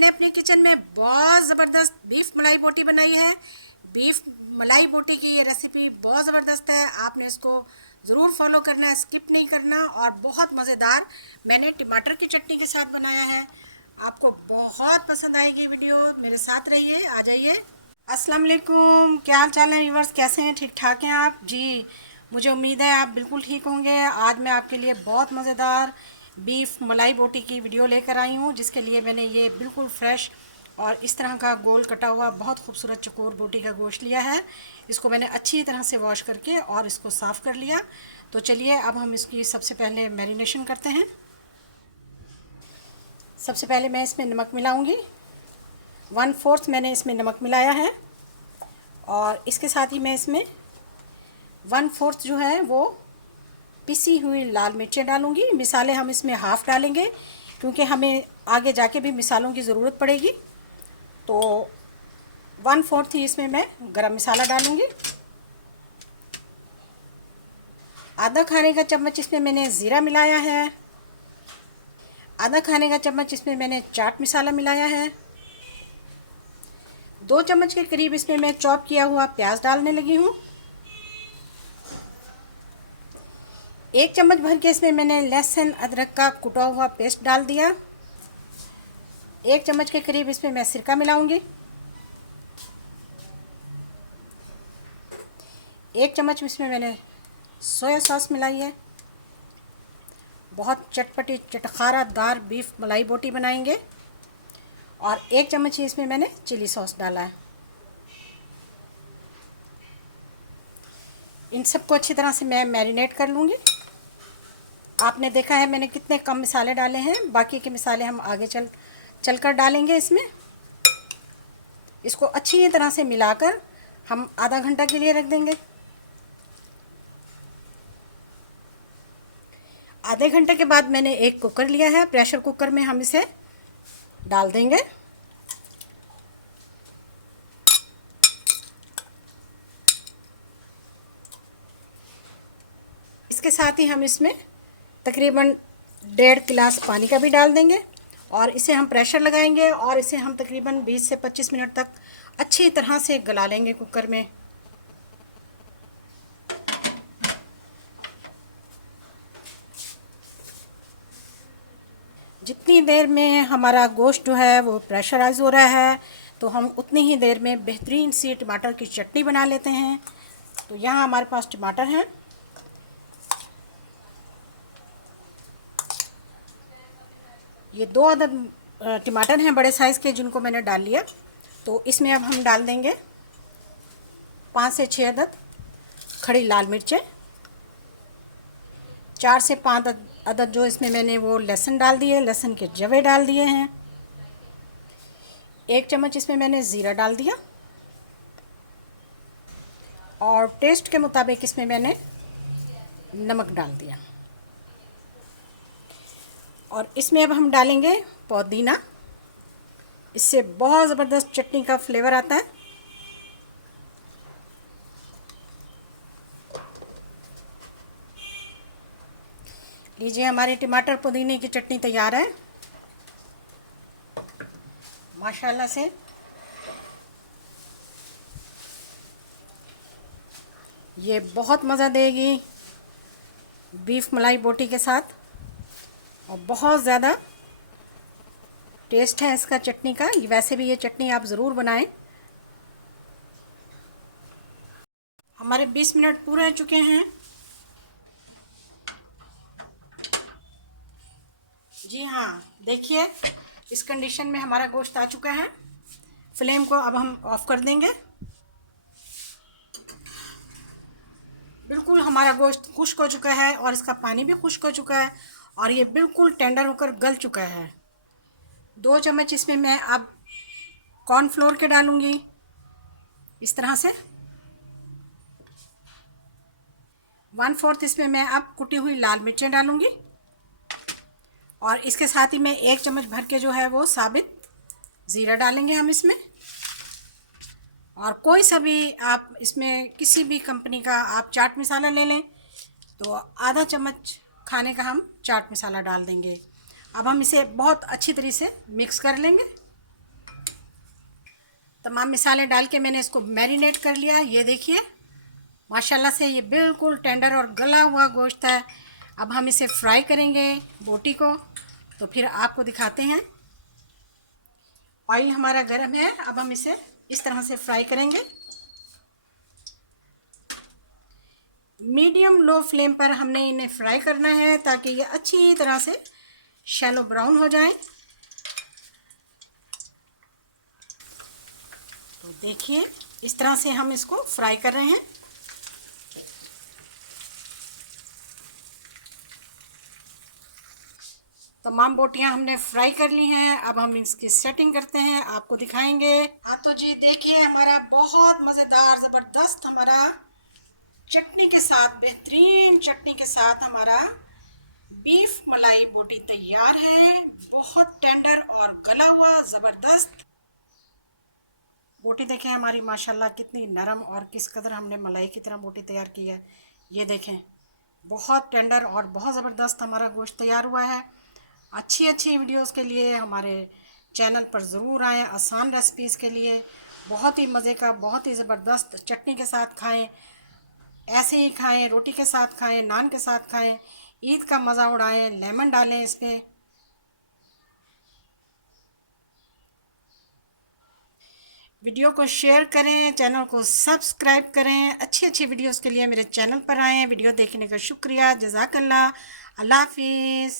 मैंने अपने किचन में बहुत ज़बरदस्त बीफ मलाई बोटी बनाई है। बीफ मलाई बोटी की ये रेसिपी बहुत ज़बरदस्त है, आपने इसको ज़रूर फॉलो करना है, स्किप नहीं करना। और बहुत मज़ेदार मैंने टमाटर की चटनी के साथ बनाया है। आपको बहुत पसंद आएगी वीडियो, मेरे साथ रहिए। आ जाइए। अस्सलाम वालेकुम, क्या हाल चाल है व्यूअर्स, कैसे हैं? ठीक ठाक हैं आप? जी, मुझे उम्मीद है आप बिल्कुल ठीक होंगे। आज मैं आपके लिए बहुत मज़ेदार बीफ मलाई बोटी की वीडियो लेकर आई हूँ, जिसके लिए मैंने ये बिल्कुल फ्रेश और इस तरह का गोल कटा हुआ बहुत खूबसूरत चकोर बोटी का गोश्त लिया है। इसको मैंने अच्छी तरह से वॉश करके और इसको साफ़ कर लिया। तो चलिए अब हम इसकी सबसे पहले मैरिनेशन करते हैं। सबसे पहले मैं इसमें नमक मिलाऊंगी। 1/4 मैंने इसमें नमक मिलाया है और इसके साथ ही मैं इसमें 1/4 जो है वो पिसी हुई लाल मिर्चें डालूंगी। मिसाले हम इसमें हाफ़ डालेंगे क्योंकि हमें आगे जाके भी मिसालों की ज़रूरत पड़ेगी। तो 1/4 ही इसमें मैं गरम मसाला डालूंगी। आधा खाने का चम्मच इसमें मैंने ज़ीरा मिलाया है। आधा खाने का चम्मच इसमें मैंने चाट मसाला मिलाया है। 2 चम्मच के करीब इसमें मैं चॉप किया हुआ प्याज डालने लगी हूँ। 1 चम्मच भर के इसमें मैंने लहसुन अदरक का कुटा हुआ पेस्ट डाल दिया। 1 चम्मच के करीब इसमें मैं सिरका मिलाऊंगी। 1 चम्मच इसमें मैंने सोया सॉस मिलाई है। बहुत चटपटी चटखारादार बीफ मलाई बोटी बनाएंगे। और 1 चम्मच ही इसमें मैंने चिली सॉस डाला है। इन सबको अच्छी तरह से मैं मैरिनेट कर लूँगी। आपने देखा है मैंने कितने कम मसाले डाले हैं, बाकी के मसाले हम आगे चलकर डालेंगे इसमें। इसको अच्छी तरह से मिलाकर हम आधा घंटा के लिए रख देंगे। आधे घंटे के बाद मैंने एक कुकर लिया है, प्रेशर कुकर में हम इसे डाल देंगे। इसके साथ ही हम इसमें तकरीबन 1.5 गिलास पानी का भी डाल देंगे और इसे हम प्रेशर लगाएंगे और इसे हम तकरीबन 20 से 25 मिनट तक अच्छी तरह से गला लेंगे कुकर में। जितनी देर में हमारा गोश्त जो है वो प्रेशराइज हो रहा है, तो हम उतनी ही देर में बेहतरीन सी टमाटर की चटनी बना लेते हैं। तो यहाँ हमारे पास टमाटर हैं। ये 2 अदद टमाटर हैं बड़े साइज़ के, जिनको मैंने डाल लिया। तो इसमें अब हम डाल देंगे 5 से 6 अदद खड़ी लाल मिर्चें। 4 से 5 अदद जो इसमें मैंने वो लहसुन डाल दिए, लहसुन के जवे डाल दिए हैं। 1 चम्मच इसमें मैंने ज़ीरा डाल दिया और टेस्ट के मुताबिक इसमें मैंने नमक डाल दिया। और इसमें अब हम डालेंगे पुदीना। इससे बहुत ज़बरदस्त चटनी का फ्लेवर आता है। लीजिए, हमारी टमाटर पुदीने की चटनी तैयार है माशाल्लाह से। ये बहुत मज़ा देगी बीफ मलाई बोटी के साथ और बहुत ज़्यादा टेस्ट है इसका चटनी का। वैसे भी ये चटनी आप ज़रूर बनाएं। हमारे 20 मिनट पूरे हो चुके हैं। जी हाँ, देखिए इस कंडीशन में हमारा गोश्त आ चुका है। फ्लेम को अब हम ऑफ कर देंगे। बिल्कुल हमारा गोश्त खुश्क हो चुका है और इसका पानी भी खुश्क हो चुका है और ये बिल्कुल टेंडर होकर गल चुका है। 2 चम्मच इसमें मैं अब कॉर्नफ्लोर के डालूंगी इस तरह से। 1/4 इसमें मैं अब कुटी हुई लाल मिर्चें डालूंगी और इसके साथ ही मैं 1 चम्मच भर के जो है वो साबित ज़ीरा डालेंगे हम इसमें। और कोई सा भी आप इसमें किसी भी कंपनी का आप चाट मसाला ले लें, तो आधा चम्मच खाने का हम चाट मसाला डाल देंगे। अब हम इसे बहुत अच्छी तरीके से मिक्स कर लेंगे। तमाम मिसालें डाल के मैंने इसको मैरिनेट कर लिया। ये देखिए माशाल्लाह से ये बिल्कुल टेंडर और गला हुआ गोश्त है। अब हम इसे फ्राई करेंगे बोटी को, तो फिर आपको दिखाते हैं। ऑयल हमारा गर्म है, अब हम इसे इस तरह से फ्राई करेंगे। मीडियम लो फ्लेम पर हमने इन्हें फ्राई करना है ताकि ये अच्छी तरह से शैलो ब्राउन हो जाएं। तो देखिए इस तरह से हम इसको फ्राई कर रहे हैं। तमाम बोटियां हमने फ्राई कर ली हैं। अब हम इसकी सेटिंग करते हैं, आपको दिखाएंगे। हाँ तो जी देखिए हमारा बहुत मज़ेदार ज़बरदस्त हमारा चटनी के साथ, बेहतरीन चटनी के साथ हमारा बीफ मलाई बोटी तैयार है। बहुत टेंडर और गला हुआ ज़बरदस्त बोटी देखें हमारी माशाल्लाह कितनी नरम और किस कदर हमने मलाई की तरह बोटी तैयार की है। ये देखें बहुत टेंडर और बहुत ज़बरदस्त हमारा गोश्त तैयार हुआ है। अच्छी वीडियोस के लिए हमारे चैनल पर ज़रूर आएँ। आसान रेसिपीज़ के लिए बहुत ही मज़े का, बहुत ही ज़बरदस्त चटनी के साथ खाएं, ऐसे ही खाएं, रोटी के साथ खाएं, नान के साथ खाएं, ईद का मज़ा उड़ाएं। लेमन डालें इस पर। वीडियो को शेयर करें, चैनल को सब्सक्राइब करें। अच्छी वीडियोस के लिए मेरे चैनल पर आएँ। वीडियो देखने का शुक्रिया, जज़ाकल्लाह, अल्लाह हाफिज़।